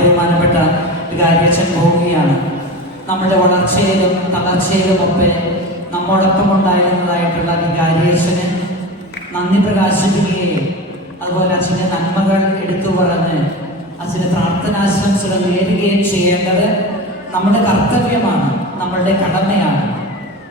ബഹുമാനപ്പെട്ട വികാരിയച്ഛൻ പോവുകയാണ്. നമ്മുടെ വളർച്ചയിലും തളർച്ചയിലുമൊക്കെ നമ്മോടൊപ്പം ഉണ്ടായിരുന്നതായിട്ടുള്ള വികാരിയച്ഛന് നന്ദി പ്രകാശിപ്പിക്കുകയും അതുപോലെ അച്ഛൻ്റെ നന്മകൾ എടുത്തു പറഞ്ഞ് അച്ഛന് പ്രാർത്ഥനാശംസകൾ നേരുകയും ചെയ്യേണ്ടത് നമ്മുടെ കർത്തവ്യമാണ്, നമ്മളുടെ കടമയാണ്.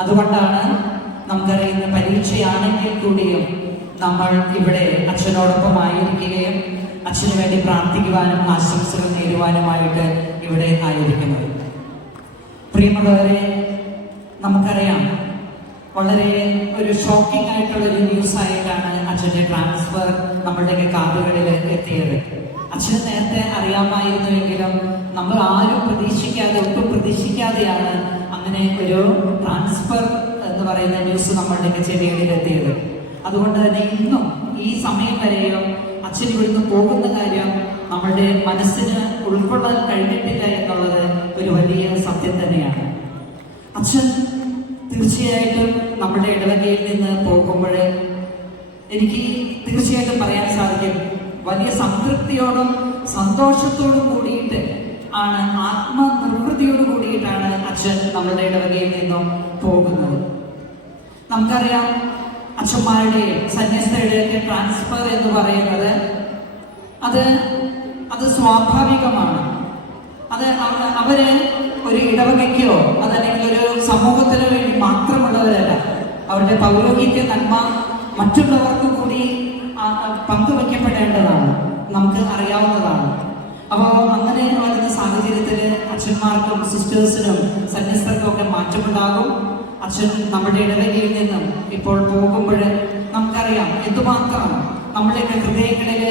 അതുകൊണ്ടാണ് നമുക്കറിയുന്ന പരീക്ഷയാണെങ്കിൽ കൂടിയും നമ്മൾ ഇവിടെ അച്ഛനോടൊപ്പം ആയിരിക്കുകയും അച്ഛന് വേണ്ടി പ്രാർത്ഥിക്കുവാനും ആശംസകൾ നേരുവാനുമായിട്ട് ഇവിടെ ആയിരിക്കുന്നത്. പ്രിയമുള്ളവരെ, നമുക്കറിയാം വളരെ ഒരു ഷോക്കിംഗ് ആയിട്ടുള്ളൊരു ന്യൂസായിട്ടാണ് അച്ഛൻ്റെ ട്രാൻസ്ഫർ നമ്മളുടെയൊക്കെ കാതുകളിൽ എത്തിയത്. അച്ഛന് നേരത്തെ അറിയാമായിരുന്നുവെങ്കിലും നമ്മൾ ആരും ഒട്ടും പ്രതീക്ഷിക്കാതെയാണ് അങ്ങനെ ഒരു ട്രാൻസ്ഫർ എന്ന് പറയുന്ന ന്യൂസ് നമ്മളുടെയൊക്കെ ചെവികളിൽ എത്തിയത്. അതുകൊണ്ട് തന്നെ ഇന്നും ഈ സമയം വരെയും അച്ഛൻ ഇവിടുന്ന് പോകുന്ന കാര്യം നമ്മളുടെ മനസ്സിന് ഉൾക്കൊള്ളാൻ കഴിഞ്ഞിട്ടില്ല എന്നുള്ളത് ഒരു വലിയ സത്യം തന്നെയാണ്. അച്ഛൻ തീർച്ചയായിട്ടും നമ്മുടെ ഇടവകയിൽ നിന്ന് പോകുമ്പോൾ എനിക്ക് തീർച്ചയായിട്ടും പറയാൻ സാധിക്കും, വലിയ സംതൃപ്തിയോടും സന്തോഷത്തോടും കൂടിയിട്ട് ആണ്, ആത്മനിർവൃതിയോട് കൂടിയിട്ടാണ് അച്ഛൻ നമ്മുടെ ഇടവകയിൽ നിന്നും പോകുന്നത്. നമുക്കറിയാം, അച്ഛന്മാരുടെയും സന്യസ്തരുടെയൊക്കെ ട്രാൻസ്ഫർ എന്ന് പറയുന്നത് അത് സ്വാഭാവികമാണ്. അവര് ഒരു ഇടവകയ്ക്കോ അതല്ലെങ്കിൽ ഒരു സമൂഹത്തിനോ വേണ്ടി മാത്രമുള്ളവരല്ല. അവരുടെ പൗരോഹിത്യ നന്മ മറ്റുള്ളവർക്ക് കൂടി പങ്കുവയ്ക്കപ്പെടേണ്ടതാണ്, നമുക്ക് അറിയാവുന്നതാണ്. അപ്പോൾ അങ്ങനെ വരുന്ന സാഹചര്യത്തിൽ അച്ഛന്മാർക്കും സിസ്റ്റേഴ്സിനും സന്യസ്തർക്കും ഒക്കെ മാറ്റമുണ്ടാകും. അച്ഛൻ നമ്മുടെ ഇടവകയിൽ നിന്നും ഇപ്പോൾ പോകുമ്പോൾ നമുക്കറിയാം എന്തുമാത്രം നമ്മുടെയൊക്കെ ഹൃദയങ്ങളിൽ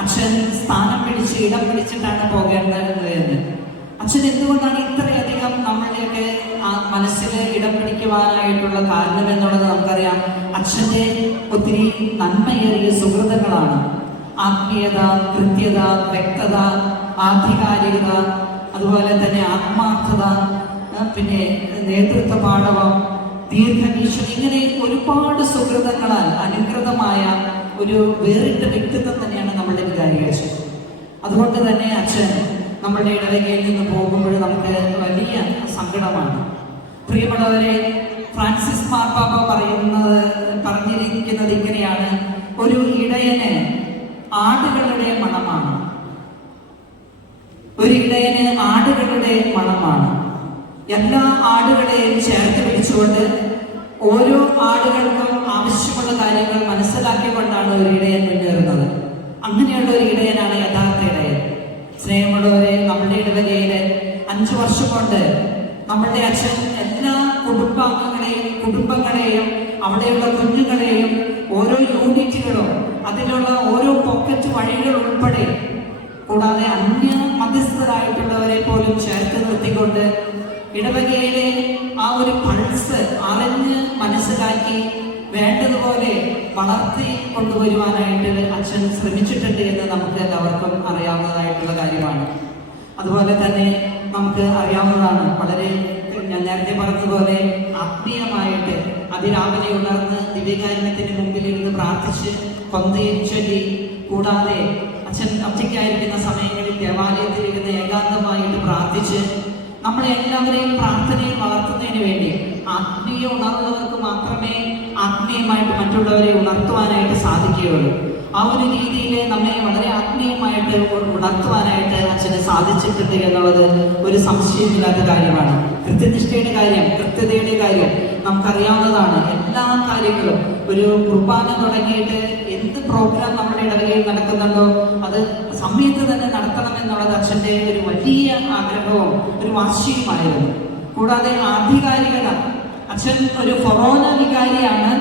അച്ഛൻ സ്ഥാനം പിടിച്ച് ഇടം പിടിച്ചിട്ടാണ് പോകേണ്ടത് എന്ന്. അച്ഛൻ എന്തുകൊണ്ടാണ് ഇത്രയധികം നമ്മളുടെയൊക്കെ മനസ്സിൽ ഇടം പിടിക്കുവാനായിട്ടുള്ള കാരണം എന്നുള്ളത് നമുക്കറിയാം. അച്ഛൻ്റെ ഒത്തിരി നന്മയേറിയ സുഹൃത്തുക്കളാണ്. ആത്മീയത, കൃത്യത, വ്യക്തത, ആധികാരികത, അതുപോലെ തന്നെ ആത്മാർത്ഥത, പിന്നെ നേതൃത്വ പാടവം, ദീർഘവീക്ഷണം, ഇങ്ങനെ ഒരുപാട് സുഹൃതങ്ങളാൽ അനുകൃതമായ ഒരു വേറിട്ട വ്യക്തിത്വം തന്നെയാണ് നമ്മുടെ വികാരിയച്ഛൻ. അതുകൊണ്ട് തന്നെ അച്ഛൻ നമ്മുടെ ഇടവകയിൽ നിന്ന് പോകുമ്പോൾ നമുക്ക് വലിയ സങ്കടമാണ്. പ്രിയമുള്ളവരെ, ഫ്രാൻസിസ് മാർപ്പാപ്പ പറഞ്ഞിരിക്കുന്നത് ഇങ്ങനെയാണ്: ഒരു ഇടയന് ആടുകളുടെ മണമാണ്. ഒരു ഇടയന് ആടുകളുടെ മണമാണ്. എല്ലാ ആടുകളെയും ചേർത്ത് പിടിച്ചുകൊണ്ട് ഓരോ ആടുകൾക്കും ആവശ്യമുള്ള കാര്യങ്ങൾ മനസ്സിലാക്കിക്കൊണ്ടാണ് ഒരു ഇടയൻ മുന്നേറുന്നത്. അങ്ങനെയുള്ള ഒരു ഇടയനാണ് യഥാർത്ഥ ഇടയൻ. സ്നേഹമുള്ളവരെ, നമ്മുടെ ഇടവകയില് 5 വർഷം കൊണ്ട് നമ്മുടെ അച്ഛൻ എല്ലാ കുടുംബങ്ങളെയും അവിടെയുള്ള കുഞ്ഞുങ്ങളെയും ഓരോ യൂണിറ്റുകളും അതിലുള്ള ഓരോ പോക്കറ്റ് വഴികൾ ഉൾപ്പെടെ, കൂടാതെ അന്യ മധ്യസ്ഥരായിട്ടുള്ളവരെ പോലും ചേർത്ത് നിർത്തിക്കൊണ്ട് ഇടവകയിലെ ആ ഒരു പൾസ് അറിഞ്ഞ് മനസ്സിലാക്കി വേണ്ടതുപോലെ വളർത്തി കൊണ്ടുവരുവാനായിട്ട് അച്ഛൻ ശ്രമിച്ചിട്ടുണ്ട് എന്ന് നമുക്ക് എല്ലാവർക്കും അറിയാവുന്നതായിട്ടുള്ള കാര്യമാണ്. അതുപോലെ തന്നെ നമുക്ക് അറിയാവുന്നതാണ്, വളരെ ഞാൻ നേരത്തെ പറഞ്ഞതുപോലെ ആത്മീയമായിട്ട് അതിരാവിലെ ഉണർന്ന് ദിവ്യകാരുണ്യത്തിന് മുമ്പിലിരുന്ന് പ്രാർത്ഥിച്ച് കൊന്തയും ചൊല്ലി, കൂടാതെ അച്ഛൻ ഒറ്റയ്ക്കായിരിക്കുന്ന സമയങ്ങളിൽ ദേവാലയത്തിലിരുന്ന് ഏകാന്തമായിട്ട് പ്രാർത്ഥിച്ച് നമ്മളെ എല്ലാവരെയും പ്രാർത്ഥനയിൽ വളർത്തുന്നതിന് വേണ്ടി, ആത്മീയ ഉണർന്നവർക്ക് മാത്രമേ ആത്മീയമായിട്ട് മറ്റുള്ളവരെ ഉണർത്തുവാനായിട്ട് സാധിക്കുകയുള്ളൂ. ആ ഒരു രീതിയിൽ നമ്മെ വളരെ ആത്മീയമായിട്ട് ഉണർത്തുവാനായിട്ട് അച്ഛന് സാധിച്ചിട്ടുണ്ട് എന്നുള്ളത് ഒരു സംശയമില്ലാത്ത കാര്യമാണ്. കൃത്യനിഷ്ഠയുടെ കാര്യം, കൃത്യതയുടെ കാര്യം നമുക്കറിയാവുന്നതാണ്. എല്ലാ കാര്യങ്ങളും ഒരു കുർബാന തുടങ്ങിയിട്ട് എന്ത് പ്രോഗ്രാം നമ്മുടെ ഇടവകയിൽ നടക്കുന്നുണ്ടോ അത് സമയത്ത് തന്നെ നടത്തണം എന്നുള്ളത് അച്ഛൻ്റെ ഒരു വലിയ ആഗ്രഹവും ഒരു വാശിയുമായിരുന്നു. കൂടാതെ ആധികാരികത, അച്ഛൻ ഒരു ഫൊറോന വികാരിയാണ്,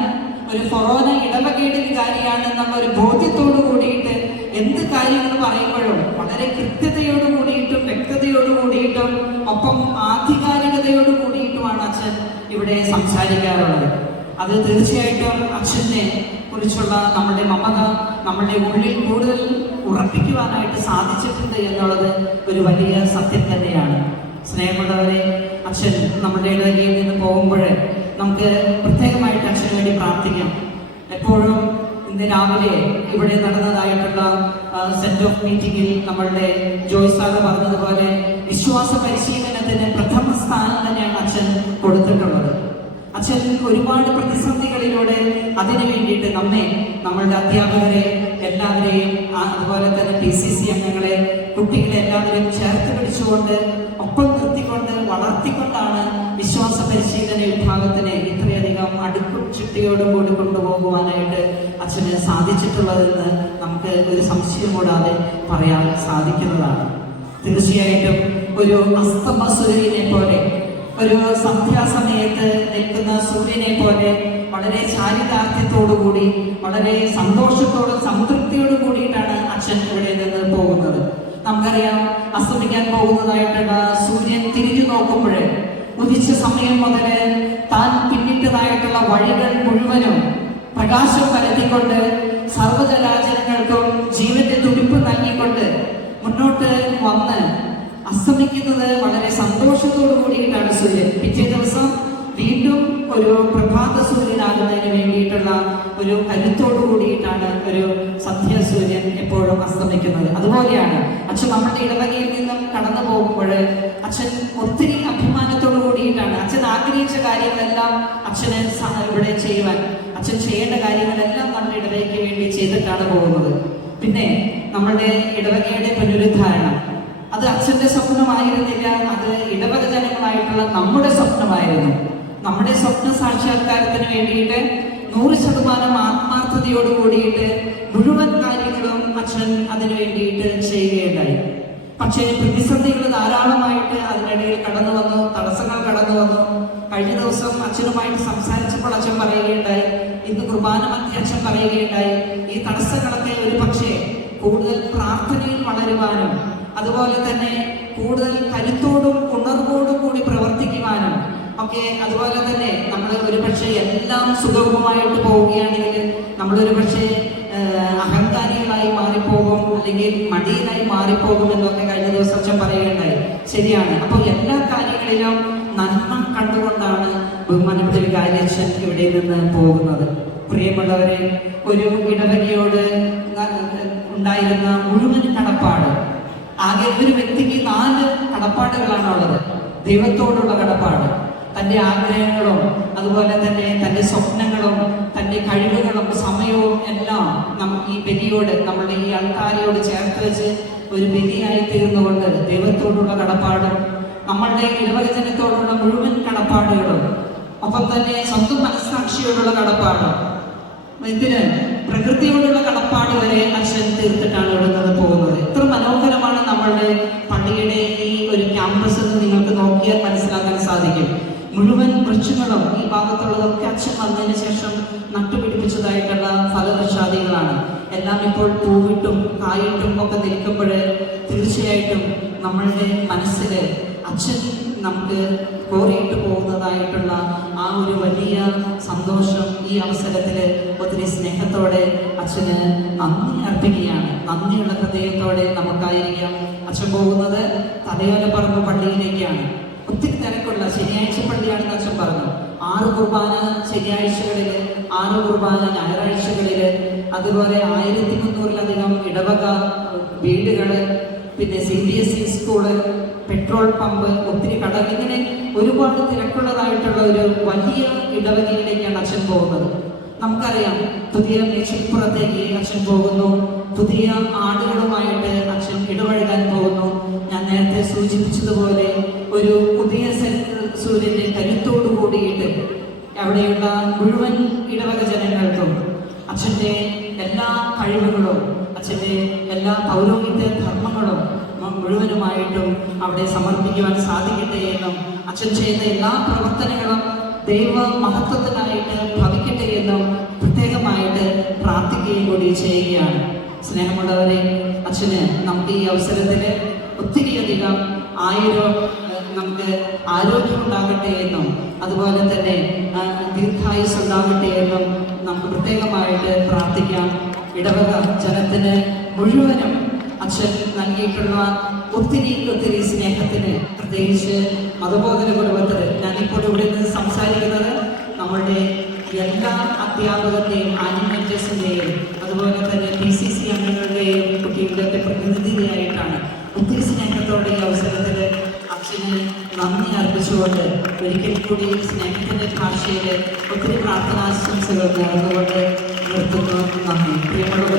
ഒരു ഫൊറോന ഇടവകയുടെ വികാരിയാണ് എന്നുള്ള ഒരു ബോധ്യത്തോടു കൂടിയിട്ട് എന്ത് കാര്യങ്ങൾ പറയുമ്പോഴും വളരെ കൃത്യതയോട് കൂടിയിട്ടും വ്യക്തതയോട് കൂടിയിട്ടും ഒപ്പം ആധികാരികതയോട് കൂടിയിട്ടുമാണ് അച്ഛൻ ഇവിടെ സംസാരിക്കാറുള്ളത്. അത് തീർച്ചയായിട്ടും അച്ഛനെ കുറിച്ചുള്ള നമ്മുടെ മമത നമ്മുടെ ഉള്ളിൽ കൂടുതൽ ഉറപ്പിക്കുവാനായിട്ട് സാധിച്ചിട്ടുണ്ട് എന്നുള്ളത് ഒരു വലിയ സത്യം തന്നെയാണ്. സ്നേഹമുള്ളവരെ, അച്ഛൻ നമ്മുടെ ഇടവകയിൽ നിന്ന് പോകുമ്പോൾ നമുക്ക് പ്രത്യേകമായിട്ട് അച്ഛന് വേണ്ടി പ്രാർത്ഥിക്കാം. എപ്പോഴും ഇന്ന് രാവിലെ ഇവിടെ നടന്നതായിട്ടുള്ള സെന്റ് ഓഫ് മീറ്റിംഗിൽ നമ്മളുടെ ജോയ് സാറ് പറഞ്ഞതുപോലെ വിശ്വാസ പരിശീലനത്തിന് പ്രഥമ സ്ഥാനം തന്നെയാണ് അച്ഛൻ കൊടുത്തിട്ടുള്ളത്. അച്ഛൻ ഒരുപാട് പ്രതിസന്ധികളിലൂടെ അതിനു വേണ്ടിയിട്ട് നമ്മളുടെ അധ്യാപകരെ എല്ലാവരെയും, അതുപോലെ തന്നെ PCC അംഗങ്ങളെ, കുട്ടികളെ എല്ലാവരെയും ചേർത്ത് പിടിച്ചുകൊണ്ട് ഒപ്പം നിർത്തിക്കൊണ്ട് വളർത്തിക്കൊണ്ടാണ് വിശ്വാസ പരിശീലന വിഭാഗത്തിനെ ഇത്രയധികം അടുക്കും ചിട്ടയോടും കൂടി കൊണ്ടുപോകുവാനായിട്ട് അച്ഛന് സാധിച്ചിട്ടുള്ളതെന്ന് നമുക്ക് ഒരു സംശയം കൂടാതെ പറയാൻ സാധിക്കുന്നതാണ്. തീർച്ചയായിട്ടും ഒരു അസ്തമ സൂര്യനെ പോലെ, ഒരു സന്ധ്യാസമയത്ത് നിൽക്കുന്ന സൂര്യനെ പോലെ വളരെ ചാരിതാർത്ഥ്യത്തോടുകൂടി, വളരെ സന്തോഷത്തോടും സംതൃപ്തിയോടും കൂടിയിട്ടാണ് അച്ഛൻ ഇവിടെ നിന്ന് പോകുന്നത്. നമുക്കറിയാം, അസ്തമിക്കാൻ പോകുന്നതായിട്ടുള്ള സൂര്യൻ തിരിഞ്ഞു നോക്കുമ്പോഴേ ഉദിച്ച സമയം മുതൽ താൻ പിന്നിട്ടതായിട്ടുള്ള വഴികൾ മുഴുവനും പ്രകാശം പരത്തിക്കൊണ്ട് സർവ്വജലാചരങ്ങൾക്കും ജീവന്റെ തുടിപ്പ് നൽകിക്കൊണ്ട് മുന്നോട്ട് വന്ന് അസ്തമിക്കുന്നത് വളരെ സന്തോഷത്തോടു കൂടിയിട്ടാണ് സൂര്യൻ. പിറ്റേ ദിവസം വീണ്ടും ഒരു പ്രഭാത സൂര്യനാകുന്നതിന് വേണ്ടിയിട്ടുള്ള ഒരു കരുത്തോടു കൂടിയിട്ടാണ് ഒരു സന്ധ്യാ സൂര്യൻ എപ്പോഴും അസ്തമിക്കുന്നത്. അതുപോലെയാണ് അച്ഛൻ നമ്മുടെ ഇടവകയിൽ നിന്നും കടന്നു പോകുമ്പോൾ അച്ഛൻ ഒത്തിരി അഭിമാനത്തോടു കൂടിയിട്ടാണ്, അച്ഛൻ ആഗ്രഹിച്ച കാര്യങ്ങളെല്ലാം അച്ഛന് ഇവിടെ ചെയ്യുവാൻ, അച്ഛൻ ചെയ്യേണ്ട കാര്യങ്ങളെല്ലാം നമ്മുടെ ഇടവകയ്ക്ക് വേണ്ടി ചെയ്തിട്ടാണ് പോകുന്നത്. പിന്നെ നമ്മളുടെ ഇടവകയുടെ പുനരുദ്ധാരണം, അത് അച്ഛന്റെ സ്വപ്നമായിരുന്നില്ല, അത് ഇടവക ജനങ്ങളായിട്ടുള്ള നമ്മുടെ സ്വപ്നമായിരുന്നു. നമ്മുടെ സ്വപ്ന സാക്ഷാത്കാരത്തിന് വേണ്ടിയിട്ട് 100% ആത്മാർത്ഥതയോട് കൂടിയിട്ട് മുഴുവൻ കാര്യങ്ങളും അച്ഛൻ അതിനു വേണ്ടിയിട്ട് ചെയ്യുകയുണ്ടായി. പക്ഷേ പ്രതിസന്ധികൾ ധാരാളമായിട്ട് അതിനിടയിൽ കടന്നു വന്നു, തടസ്സങ്ങൾ കടന്നു വന്നു. കഴിഞ്ഞ ദിവസം അച്ഛനുമായിട്ട് സംസാരിച്ചപ്പോൾ അച്ഛൻ പറയുകയുണ്ടായി, ഇന്ന് കുർബാന മധ്യ അച്ഛൻ പറയുകയുണ്ടായി, ഈ തടസ്സങ്ങളൊക്കെ ഒരു പക്ഷേ കൂടുതൽ പ്രാർത്ഥനയിൽ വളരുവാനും അതുപോലെ തന്നെ കൂടുതൽ കരുത്തോടും ഉണർവോടും കൂടി പ്രവർത്തിക്കുവാനും ഒക്കെ, അതുപോലെ തന്നെ നമ്മൾ ഒരു പക്ഷേ എല്ലാം സുഗമമായിട്ട് പോവുകയാണെങ്കിൽ നമ്മളൊരു പക്ഷേ അഹങ്കാരികളായി മാറിപ്പോകും, അല്ലെങ്കിൽ മടിയനായി മാറിപ്പോകും എന്നൊക്കെ കഴിഞ്ഞ ദിവസം അച്ഛൻ പറയുകയുണ്ടായി. ശരിയാണ്. അപ്പോൾ എല്ലാ കാര്യങ്ങളിലും നന്മ കണ്ടുകൊണ്ടാണ് ബഹുമാനപ്പെട്ട വികാരിയച്ഛൻ ഇവിടെ നിന്ന് പോകുന്നത്. പ്രിയമുള്ളവരെ, ഒരു ഇടവകയോട് ഉണ്ടായിരുന്ന മുഴുവൻ കടപ്പാട്, ആകെ ഒരു വ്യക്തിക്ക് 4 കടപ്പാടുകളാണുള്ളത്. ദൈവത്തോടുള്ള കടപ്പാട്, തൻ്റെ ആഗ്രഹങ്ങളും അതുപോലെ തന്നെ തൻ്റെ സ്വപ്നങ്ങളും തൻ്റെ കഴിവുകളും സമയവും എല്ലാം ഈ ബലിയോട്, നമ്മളുടെ ഈ ആൾക്കാരെയോട് ചേർത്ത് വെച്ച് ഒരു ബലിയായി തീർന്നുകൊണ്ട് ദൈവത്തോടുള്ള കടപ്പാടും നമ്മളുടെ ഇടവകജനത്തോടുള്ള മുഴുവൻ കടപ്പാടുകളും, ഒപ്പം തന്നെ സ്വന്തം മനസ്സാക്ഷിയോടുള്ള കടപ്പാടും, ഇതിന് പ്രകൃതിയോടുള്ള കടപ്പാട് വരെ അച്ഛൻ തീർത്തിട്ടാണ് ഇവിടെ നിന്ന് പോകുന്നത്. എത്ര മനോഹരമാണ് നമ്മളുടെ പള്ളിയുടെ ഈ ഒരു ക്യാമ്പസ് എന്ന് നിങ്ങൾക്ക് നോക്കിയാൽ മനസ്സിലാക്കാൻ സാധിക്കും. മുഴുവൻ വൃക്ഷങ്ങളും ഈ ഭാഗത്തുള്ളതൊക്കെ അച്ഛൻ വന്നതിന് ശേഷം നട്ടുപിടിപ്പിച്ചതായിട്ടുള്ള ഫലവൃക്ഷാദികളാണ്. എല്ലാം ഇപ്പോൾ പൂവിട്ടും കായിട്ടും ഒക്കെ നിൽക്കുമ്പോൾ തീർച്ചയായിട്ടും നമ്മളുടെ മനസ്സിൽ അച്ഛൻ നമുക്ക് കോറിയിട്ട് പോകുന്നതായിട്ടുള്ള ആ ഒരു വലിയ സന്തോഷം ഈ അവസരത്തിൽ ഒത്തിരി സ്നേഹത്തോടെ അച്ഛന് നന്ദി അർപ്പിക്കുകയാണ്. നന്ദിയുള്ള ഹൃദയത്തോടെ നമുക്കായിരിക്കാം. അച്ഛൻ പോകുന്നത് തലയോലപ്പറമ്പ് പള്ളിയിലേക്കാണ്. ഒത്തിരി തിരക്കുള്ള ശനിയാഴ്ച പള്ളിയാണെന്ന് അച്ഛൻ പറഞ്ഞു. 6 കുർബാന ശനിയാഴ്ചകളിൽ, 6 കുർബാന ഞായറാഴ്ചകളിൽ, അതുപോലെ 1300-ലധികം ഇടവക വീടുകള്, പിന്നെ CBSE സ്കൂള്, പെട്രോൾ പമ്പ്, ഒത്തിരി കടകൾ, ഇങ്ങനെ ഒരുപാട് തിരക്കുള്ളതായിട്ടുള്ള ഒരു വലിയ ഇടവകയിലേക്കാണ് അച്ഛൻ പോകുന്നത്. നമുക്കറിയാം, പുതിയ മേച്ചിൽപ്പുറത്തേക്ക് അച്ഛൻ പോകുന്നു. പുതിയ ആടുകളുമായിട്ട് അച്ഛൻ ഇടപഴകാൻ പോകുന്നു. ഞാൻ നേരത്തെ സൂചിപ്പിച്ചതുപോലെ ഒരു പുതിയ സൂര്യന്റെ കരുത്തോടു കൂടിയിട്ട് അവിടെയുള്ള മുഴുവൻ ഇടവക ജനങ്ങൾക്കും അച്ഛൻ്റെ എല്ലാ കഴിവുകളും, അച്ഛൻ്റെ എല്ലാ പൗരോഹിത്യ ധർമ്മങ്ങളും മുഴുവനുമായിട്ടും അവിടെ സമർപ്പിക്കുവാൻ സാധിക്കട്ടെ എന്നും, അച്ഛൻ ചെയ്യുന്ന എല്ലാ പ്രവർത്തനങ്ങളും ദൈവ മഹത്വത്തിനായിട്ട് ഭവിക്കട്ടെ എന്നും പ്രത്യേകമായിട്ട് പ്രാർത്ഥിക്കുകയും കൂടി ചെയ്യുകയാണ്. സ്നേഹമുള്ളവരെ, അച്ഛന് നമുക്ക് ഈ അവസരത്തിൽ ഒത്തിരിയധികം നമുക്ക് ആരോഗ്യമുണ്ടാകട്ടെ എന്നും അതുപോലെ തന്നെ ദീർഘായുസ് ഉണ്ടാകട്ടെ എന്നും നമുക്ക് പ്രത്യേകമായിട്ട് പ്രാർത്ഥിക്കാം. ഇടവക ജനത്തിന് മുഴുവനും അച്ഛൻ നൽകിയിട്ടുള്ള ഒത്തിരി സ്നേഹത്തിന്, പ്രത്യേകിച്ച് മതബോധന കുടുംബത്തിൽ, ഞാനിപ്പോൾ ഇവിടെ നിന്ന് സംസാരിക്കുന്നത് നമ്മളുടെ എല്ലാ അധ്യാപകരുടെയും ആനിമേറ്റേഴ്സിൻ്റെയും അതുപോലെ തന്നെ PCC അംഗങ്ങളുടെയും കുട്ടികളുടെ പ്രതിനിധിയായിട്ടാണ് ഒത്തിരി സ്നേഹത്തോടെ ഈ അവസരത്തിൽ അച്ഛന് നന്ദി അർപ്പിച്ചുകൊണ്ട് ഒരിക്കൽ കൂടി സ്നേഹത്തിൻ്റെ ഭാഷയിൽ ഒത്തിരി പ്രാർത്ഥനാശംസകൾ നേർന്നുകൊണ്ട് നിർത്തുന്നു. നന്ദി. പ്രിയമുള്ള